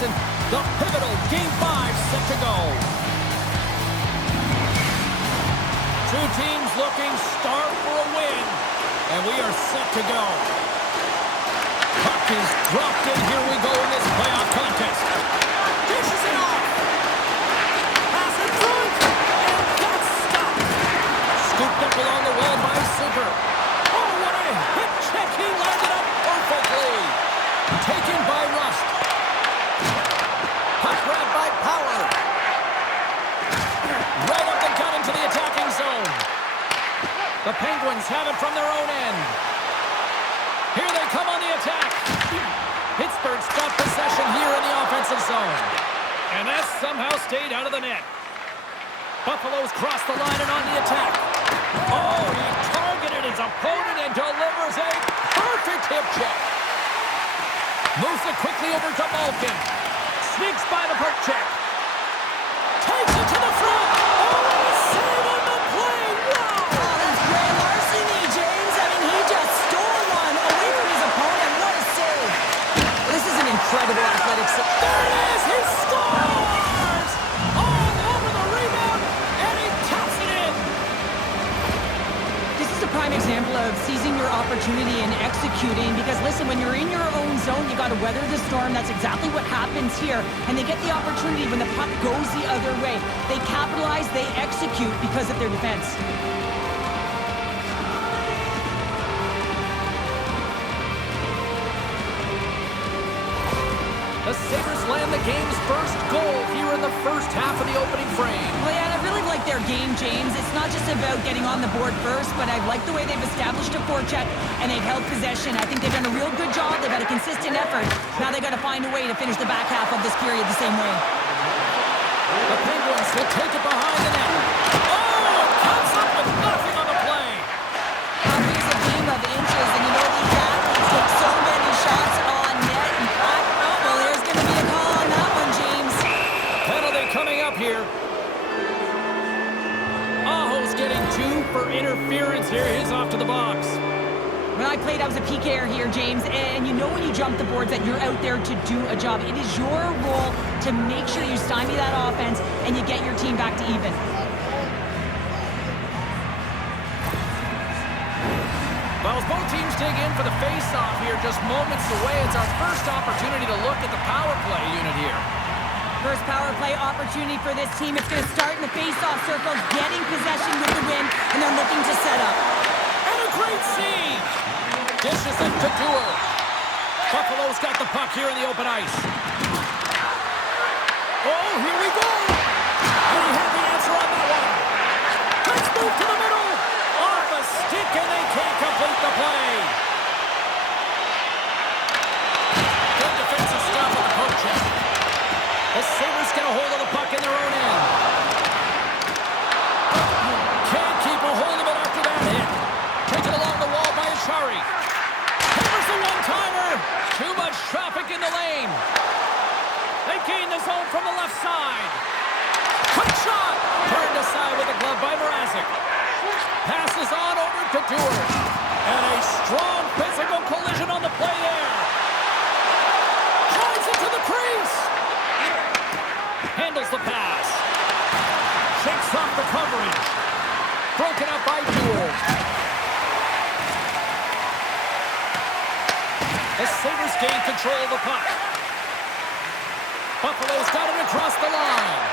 season. The pivotal Game 5 set to go. Two teams looking starved for a win, and we are set to go. Puck is dropped in. Here we go in this playoff contest. Dishes it off. Pass in front, and that's stopped. Scooped up along the wall by Super. Oh, what a hip check. He landed up perfectly. Taken by Rust. Puck grabbed by Power. Right up the gut into the attacking zone. The Penguins have it from their own end. Here they come on the attack. Pittsburgh's got possession here in the offensive zone. And that somehow stayed out of the net. Buffalo's crossed the line and on the attack. Oh, he targeted his opponent and delivers a perfect hip check. Moves it quickly over to Malkin. Sneaks by the poke check. Takes it to the front. Oh, a save on the play. Wow. Oh, that's grand larceny, James. I mean, he just stole one away from his opponent. What a save. This is an incredible athletic save. There it is. He scores. All over the rebound, and he taps it in. This is a prime example of seizing your opportunity and executing, because listen, when you're in your own zone, you got to weather the storm. That's exactly what happens here, and they get the opportunity when the puck goes the other way. They capitalize, they execute because of their defense. The Sabres land the game's first goal here in the first half of the opening frame. Well, yeah, I really like their game, James. It's not just about getting on the board first, but I like the way they've established a forecheck and they've held possession. I think they've done a real good job. They've had a consistent effort. Now they've got to find a way to finish the back half of this period the same way. The Penguins will take it behind the net. Oh, it comes up with nothing on the play. Hockey is a game of inches, and you know these athletes take so many shots on net. In fact, well, there's going to be a call on that one, James. Penalty coming up here. Aho's getting 2 for interference here. He's off to the box. When I played, I was a PKer here, James, and you know when you jump the boards that you're out there to do a job. It is your role to make sure you stymie that offense and you get your team back to even. Well, as both teams dig in for the face-off here, just moments away, it's our first opportunity to look at the power play unit here. First power play opportunity for this team. It's going to start in the face-off circle, getting possession with the win, and they're looking to set up. And a great save! Dishes it to Tour. Buffalo's got the puck here in the open ice. Oh, here we go! And he had the answer on that one. Let's move to the middle. Off a stick, and they can't complete the play. Good defensive stop with the poke check. The Sabres get a hold of the puck in their own end. Can't keep a hold of it after that hit. Taken along the wall by Achari. Hammers the one-timer. Too much traffic in the lane. They gain the zone from the left side. Quick shot. Turned aside with a glove by Mrazek. Passes on over to Tour. And a strong physical collision on the play there. Drives into the crease. Handles the pass. Shakes off the coverage. Broken up by Tour. The Sabres gain control of the puck. Buffalo's got it across the line.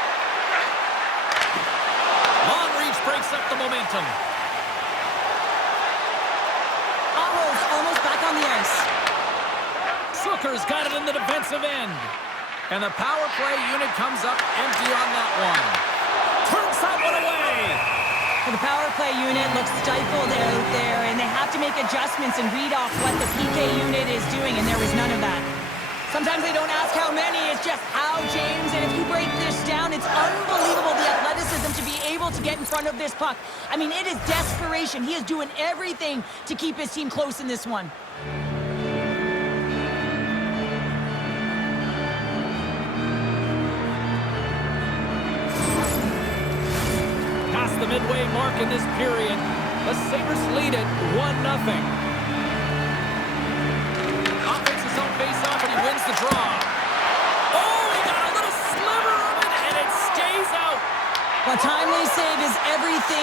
Long reach breaks up the momentum. Aho's almost back on the ice. Zucker's got it in the defensive end. And the power play unit comes up empty on that one. Turns that one away. So the power play unit looks stifled out there, and they have to make adjustments and read off what the PK unit is doing, and there was none of that. Sometimes they don't ask how many, it's just how, James, and if you break this down, it's unbelievable the athleticism to be able to get in front of this puck. I mean, it is desperation. He is doing everything to keep his team close in this one. Past the midway mark in this period, the Sabres lead it 1-0. Offense his own face-off, and he wins the draw. Oh,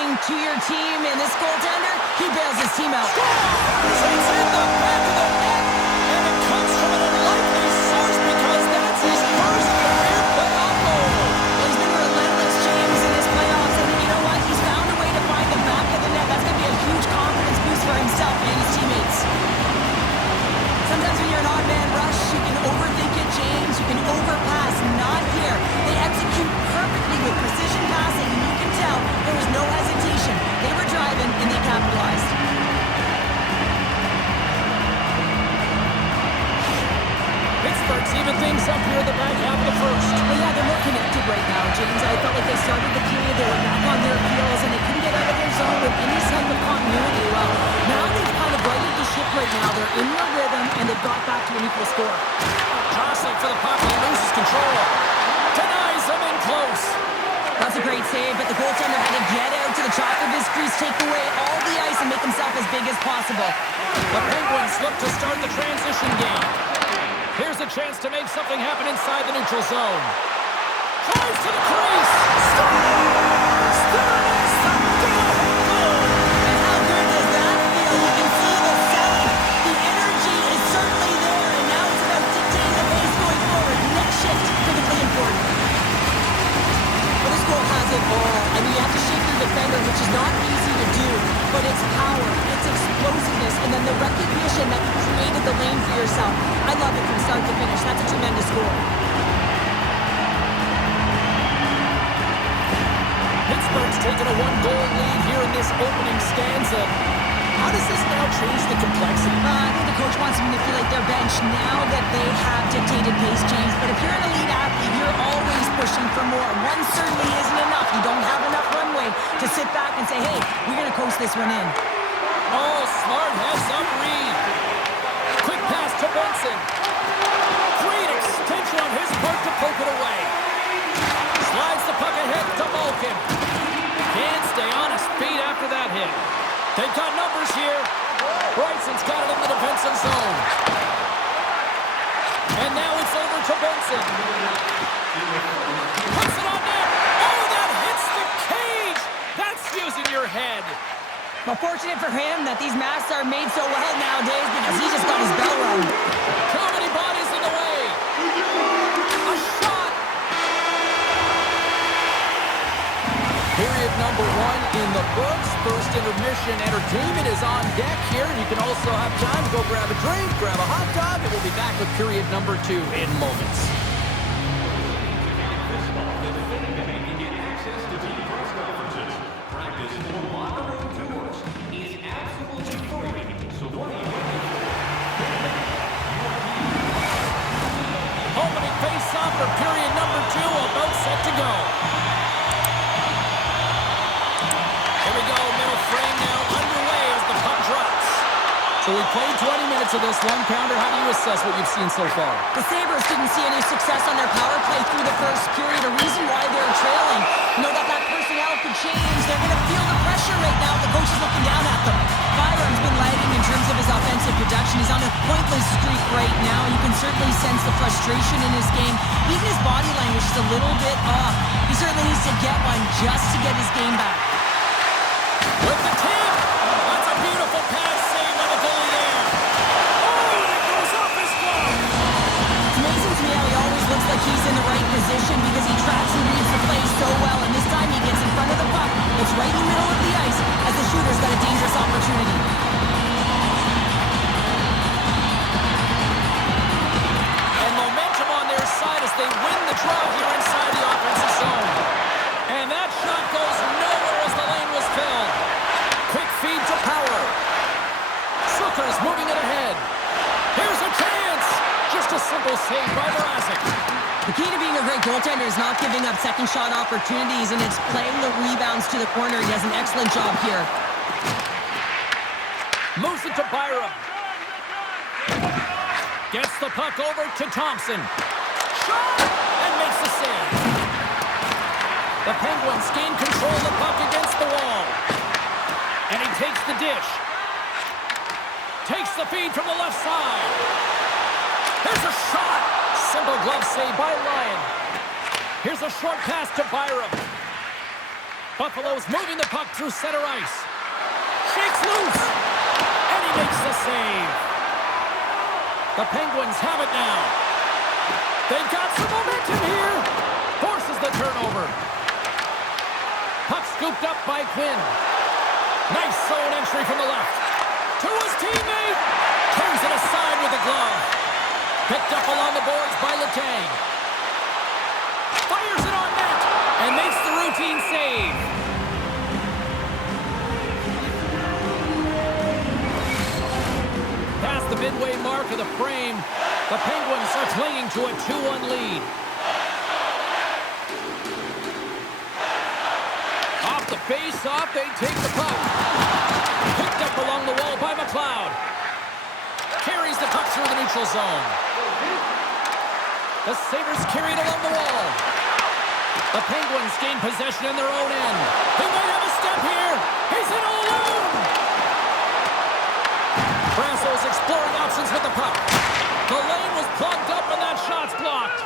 everything to your team, and this goaltender, he bails his team out. Scores! It's in the back of the net, and it comes from an unlikely source because that's his first career playoff goal. Well, he's been relentless, James, in his playoffs, and you know what? He's found a way to find the back of the net. That's going to be a huge confidence boost for himself and his teammates. Sometimes when you're an odd man rush, you can overthink it, James. You can overpass. Not here. They execute perfectly with precision passing, and you can tell there was no hesitation. They were driving, and they capitalized. Pittsburgh's even things up here in the back half of the first. Well, yeah, they're more connected right now, James. I felt like they started the period, they were back on their heels, and they couldn't get out of their zone with any type of continuity. Well, now they've kind of righted the ship right now. They're in their rhythm, and they've got back to an equal score. Jostling for the puck, and he loses control. Denies him in close. That's a great save, but the goaltender had to get out to the top of his crease, take away all the ice, and make himself as big as possible. The Penguins look to start the transition game. Here's a chance to make something happen inside the neutral zone. Drives to the crease. Scores! There it is, the go-ahead goal. And how good does that feel? You can see the sound. The energy is certainly there, and now it's about dictating the pace going forward. Next shift, critically important. Well, this goal has it all. I mean, you have to shake your defender, which is not easy to do, but it's power, it's explosiveness, and then the recognition that you created the lane for yourself. I love it from start to finish. That's a tremendous goal. Pittsburgh's taken a one-goal lead here in this opening stanza. How does this now change the complexity? I think the coach wants to manipulate their bench now that they have dictated pace, James. But if you're an elite athlete, you're always pushing for more. One certainly isn't enough. You don't have enough runway to sit back and say, hey, we're going to coast this one in. Oh, smart heads-up read. Quick pass to Benson. Great extension on his part to poke it away. Slides the puck ahead to Malkin. Can't stay on his feet after that hit. They've got numbers here. Bryson's got it in the defensive zone. And now it's over to Benson. Puts it on net. Oh, that hits the cage. That's using your head. Well, fortunate for him that these masks are made so well nowadays because he just got his bell rung. Too many bodies in the way. A shot. Period number 1 in the books. First intermission entertainment is on deck here. You can also have time to go grab a drink, grab a hot dog, and we'll be back with period number 2 in moments. Opening face-off for period number 2, about set to go. Here we go, middle frame now underway as the puck drops. So we played 20 minutes of this one. Pounder, how do you assess what you've seen so far? The Sabres didn't see any success on their power play through the first period. A reason why they're trailing. You know that personnel could change. They're going to feel the pressure right now. The coach is looking down at them. Byron's been lagging in terms of his offensive production. He's on a pointless streak right now. You can certainly sense the frustration in his game. Even his body language is a little bit off. He certainly needs to get one just to get his game back. With the tip! That's a beautiful pass save by the goalie there. Oh, and it goes off his glove! It's amazing to me how he always looks like he's in the right position because he tracks and reads the play so well, and this time he gets in front of the puck. It's right in the middle of the ice as the shooter's got a dangerous opportunity. And momentum on their side as they win the draw here inside the offensive zone. And that shot goes nowhere as the lane was filled. Quick feed to Power. Zucker's moving it ahead. Here's a chance. Just a simple save by Mrazek. The key to being a great goaltender is not giving up second shot opportunities, and it's playing the rebounds to the corner. He does an excellent job here. Moves it to Byram. Gets the puck over to Thompson. Shot! And makes the save. The Penguins gain control of the puck against the wall. And he takes the dish. Takes the feed from the left side. Here's a shot. Simple glove save by Lyon. Here's a short pass to Byram. Buffalo's moving the puck through center ice. Shakes loose. And he makes the save. The Penguins have it now. They've got some momentum here. Forces the turnover. Puck scooped up by Quinn. Nice zone entry from the left. To his teammate. Turns it aside with the glove. Picked up along the boards by Letang. Fires it on net. And makes the routine save. Past the midway mark of the frame, the Penguins are clinging to a 2-1 lead. Off the face-off, they take the puck. Picked up along the wall by McLeod. Carries the puck through the neutral zone. The Sabres carry it along the wall. The Penguins gain possession in their own end. He might have a step here. He's in all alone. Brasso's exploring options with the puck. The lane was plugged up and that shot's blocked.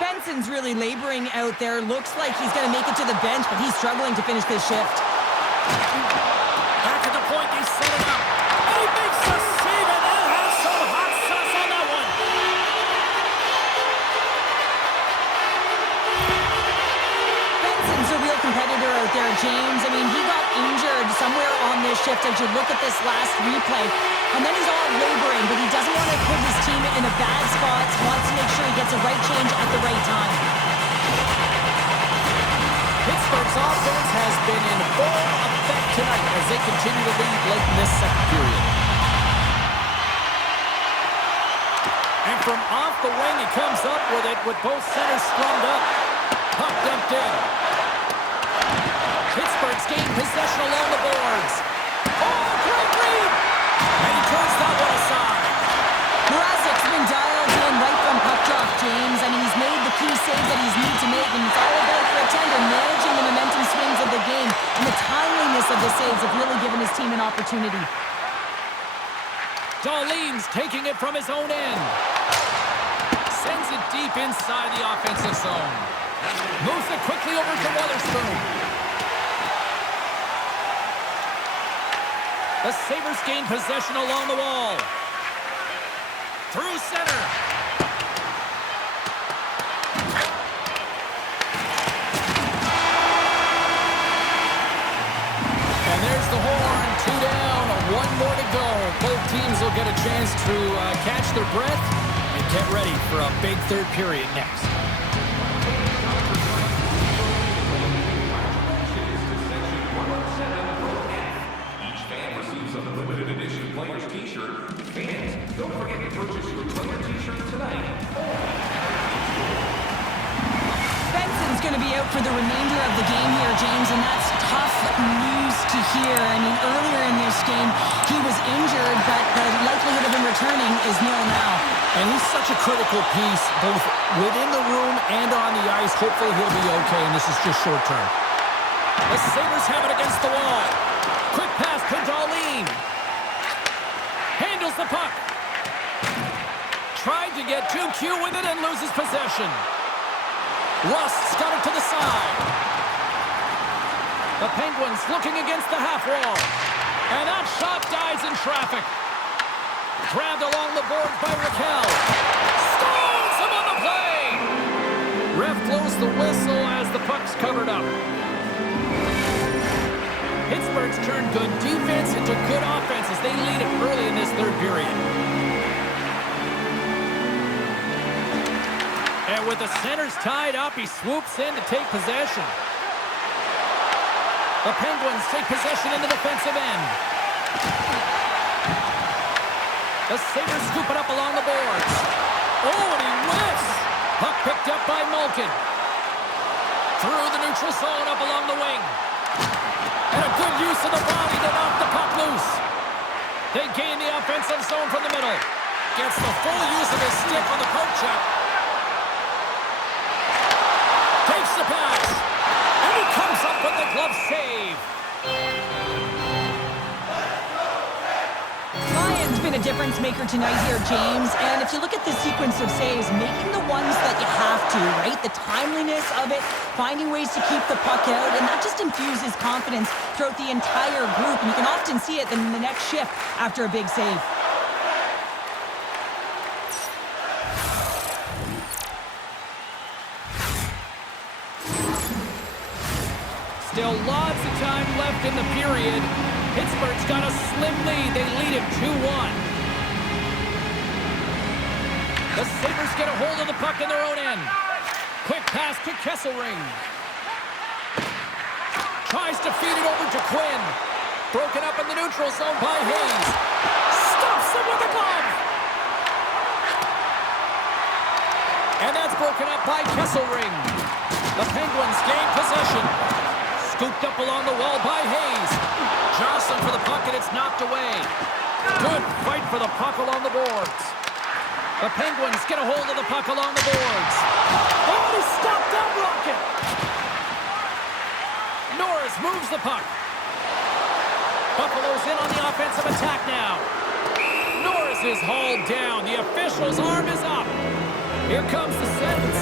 Benson's really laboring out there. Looks like he's going to make it to the bench, but he's struggling to finish this shift. Back at the point, they set it up. And he makes the save, and they'll have some hot sauce on that one. Benson's a real competitor out there, James. I mean, he got injured somewhere on this shift as you look at this last replay. And then he's all laboring, but he doesn't want to put his team in a bad spot. He wants to make sure he gets a right change at the right time. Pittsburgh's offense has been in full effect tonight as they continue to lead late in this second period. And from off the wing, he comes up with it with both centers scrummed up. Puck dumped in. Pittsburgh's gained possession along the boards. Oh, great read! And he turns that one aside. Mrazek's been dialed in right from puck drop, James. I mean, he's made the key save that he's need to make, and it's all about for a tender managing the momentum swings of the game, and the timeliness of the saves have really given his team an opportunity. Darlene's taking it from his own end. Sends it deep inside the offensive zone. Moves it quickly over to Wotherspoon. The Sabres gain possession along the wall. Through center. And there's the horn. 2 down, 1 more to go. Both teams will get a chance to catch their breath and get ready for a big third period next. Don't forget to purchase your player t-shirt tonight. Benson's going to be out for the remainder of the game here, James, and that's tough news to hear. I mean, earlier in this game, he was injured, but the likelihood of him returning is nil now. And he's such a critical piece, both within the room and on the ice. Hopefully he'll be okay, and this is just short term. The Sabres have it against the wall. Quick pass to Darlene. Handles the puck. Tried to get too cute with it and loses possession. Rust's got it to the side. The Penguins looking against the half wall. And that shot dies in traffic. Grabbed along the boards by Raquel. Stalls him on the play. Ref blows the whistle as the puck's covered up. Pittsburgh's turned good defense into good offense as they lead it early in this third period. And with the centers tied up, he swoops in to take possession. The Penguins take possession in the defensive end. The Sabres scoop it up along the boards. Oh, and he whiffs. Puck picked up by Malkin. Through the neutral zone up along the wing. And a good use of the body to knock the puck loose. They gain the offensive zone from the middle. Gets the full use of his stick on the poke check. Takes the pass. And he comes up with the glove save. Lyon's been a difference maker tonight here, James. And if you look at the sequence of saves, making the ones that you have to, right? The timeliness of it, finding ways to keep the puck out, and that just infuses confidence throughout the entire group. And you can often see it in the next shift after a big save. Still lots of time left in the period. Pittsburgh's got a slim lead. They lead it 2-1. The Sabres get a hold of the puck in their own end. Quick pass to Kesselring. Tries to feed it over to Quinn. Broken up in the neutral zone by Hayes. Stops him with a glove. And that's broken up by Kesselring. The Penguins gain possession. Scooped up along the wall by Hayes. Jostling for the puck, and it's knocked away. Good fight for the puck along the boards. The Penguins get a hold of the puck along the boards. Oh, he stopped that rocket! Norris moves the puck. Buffalo's in on the offensive attack now. Norris is hauled down. The official's arm is up. Here comes the sentence.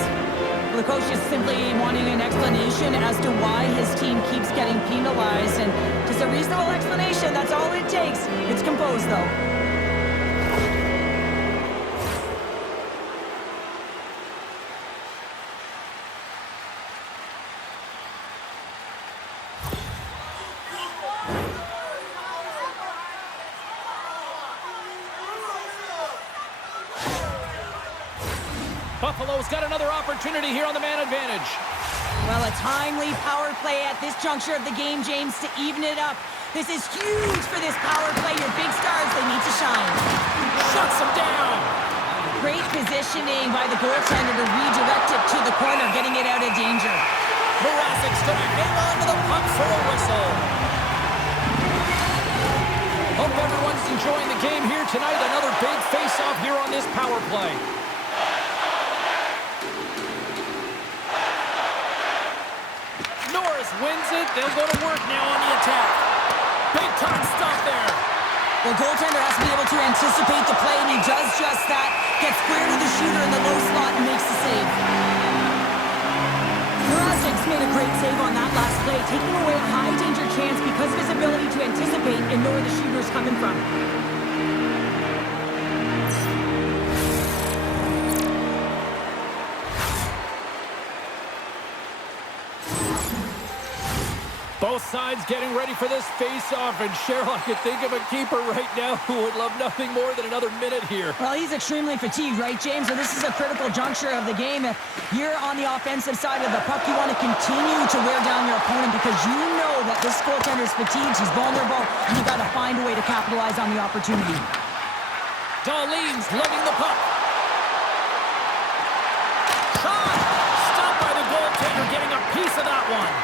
The coach is simply wanting an explanation as to why his team keeps getting penalized. And just a reasonable explanation, that's all it takes. It's composed, though. Buffalo's got another opportunity here on the man advantage. Well, a timely power play at this juncture of the game, James, to even it up. This is huge for this power play. Your big stars, they need to shine. Shuts him down. Great positioning by the goaltender to redirect it to the corner, getting it out of danger. Mrazek's going to hang on to the puck for a whistle. Hope everyone's enjoying the game here tonight. Another big face-off here on this power play. Norris wins it. They'll go to work now on the attack. Big time stop there. Well, goaltender has to be able to anticipate the play, and he does just that. Gets square to the shooter in the low slot and makes the save. Mrazek's made a great save on that last play, taking away a high-danger chance because of his ability to anticipate and know where the shooter's coming from. Both sides getting ready for this face-off, and Cheryl, I could think of a keeper right now who would love nothing more than another minute here. Well, he's extremely fatigued, right, James? So this is a critical juncture of the game. If you're on the offensive side of the puck, you want to continue to wear down your opponent because you know that this goaltender's fatigued, he's vulnerable, and you got to find a way to capitalize on the opportunity. Darlene's lugging the puck. Shot! Stopped by the goaltender, getting a piece of that one.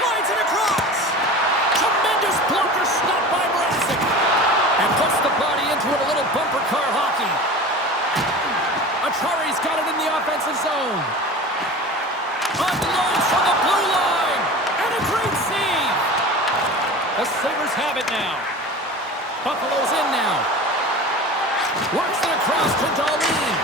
Slides it across. Tremendous blocker stop by Mrazek. And puts the body into it, a little bumper car hockey. Achari's got it in the offensive zone. Unloads from the blue line. And a great save. The Sabres have it now. Buffalo's in now. Works it across to Darlene.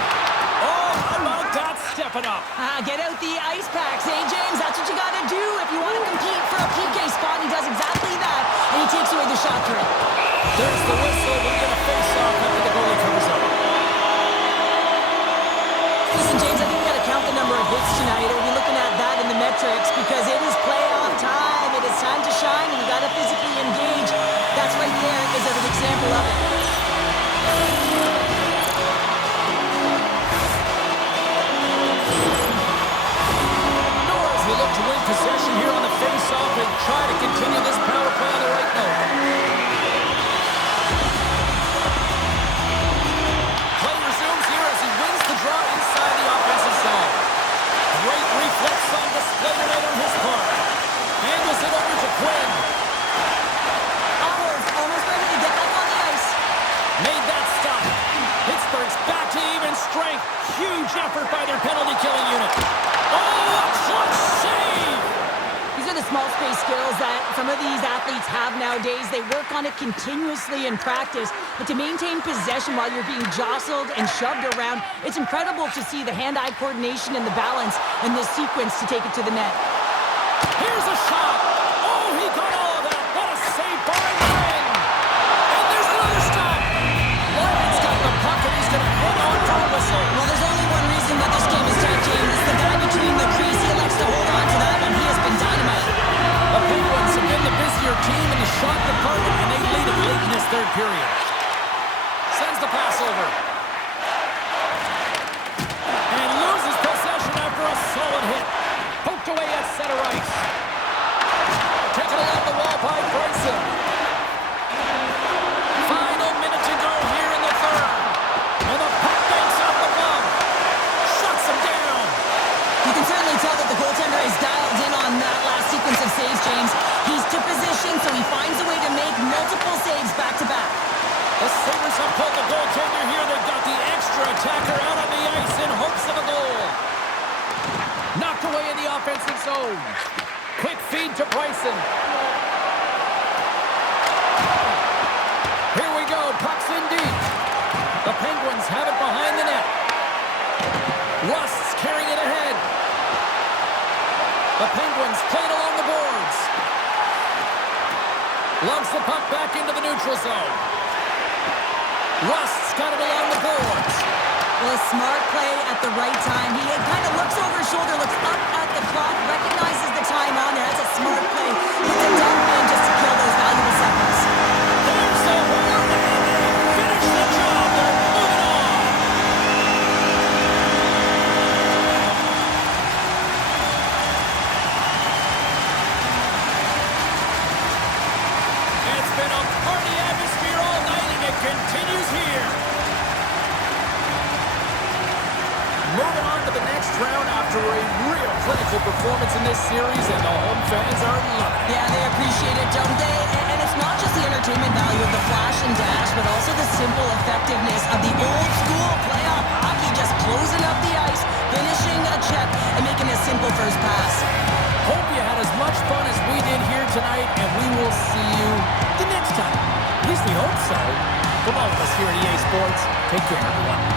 Oh, how about that stepping up? Get out the ice packs, hey, James? That's what you got to do if you want to compete for a PK spot. He does exactly that, and he takes away the shot threat. There's the whistle. We're going to face off after the goalie comes up. Listen, James, I think we got to count the number of hits tonight. We'll be looking at that in the metrics because it is playoff time. It is time to shine, and you got to physically engage. That's right there is an example of it. Look to win possession here on the face-off and try to continue this power play on the right note. Play resumes here as he wins the draw inside the offensive zone. Great reflex on display tonight on his part. Handles it over to Quinn. Almost ready to get back on the ice. Made that stop. Pittsburgh's back to even strength. Huge effort by their penalty-killing unit. Oh, a clutch save! These are the small space skills that some of these athletes have nowadays. They work on it continuously in practice, but to maintain possession while you're being jostled and shoved around, it's incredible to see the hand-eye coordination and the balance in this sequence to take it to the net. Here's a shot. Oh, he got all of that. What a save by Lyon. And there's another stop. Lyon's got the puck, and he's going to hang on for a whistle. Well, there's only one reason that this game is tight, James. It's the guy between the crease. He elects to hold on to that one. He has been dynamite. The Penguins have been the busier team in the shot department, and they lead it late in this third period. Sends the pass over. And loses possession after a solid hit. Poked away at center ice. Taken along the wall by Bryson. Final minute to go here in the third. And the puck banks off the glove. Shuts him down. You can certainly tell that the goaltender is dialed in on that last sequence of saves, James. He's to position, so he finds a way to make multiple saves back-to-back. The Sabres have pulled the goaltender here. They've got the extra attacker out on the ice in hopes of a goal. Knocked away in the offensive zone. Quick feed to Bryson. Here we go. Puck's in deep. The Penguins have it behind the net. Rust's carrying it ahead. The Penguins played along the boards. Lugs the puck back into the neutral zone. Rust's got it along the boards. Well, a smart play at the right time. He kind of looks over his shoulder, looks up at the clock, recognizes the time on there. That's a smart play. Puts a dump in just to kill those valuable seconds. There's the horn, and they finish the job. They're moving on. It's been a party atmosphere all night, and it continues here. Moving on to the next round after a real clinical performance in this series, and the home fans are loving it. Yeah, they appreciate it, don't they? And it's not just the entertainment value of the flash and dash, but also the simple effectiveness of the old-school playoff hockey, just closing up the ice, finishing a check, and making a simple first pass. Hope you had as much fun as we did here tonight, and we will see you the next time. At least we hope so. From all of us here at EA Sports, take care, everyone.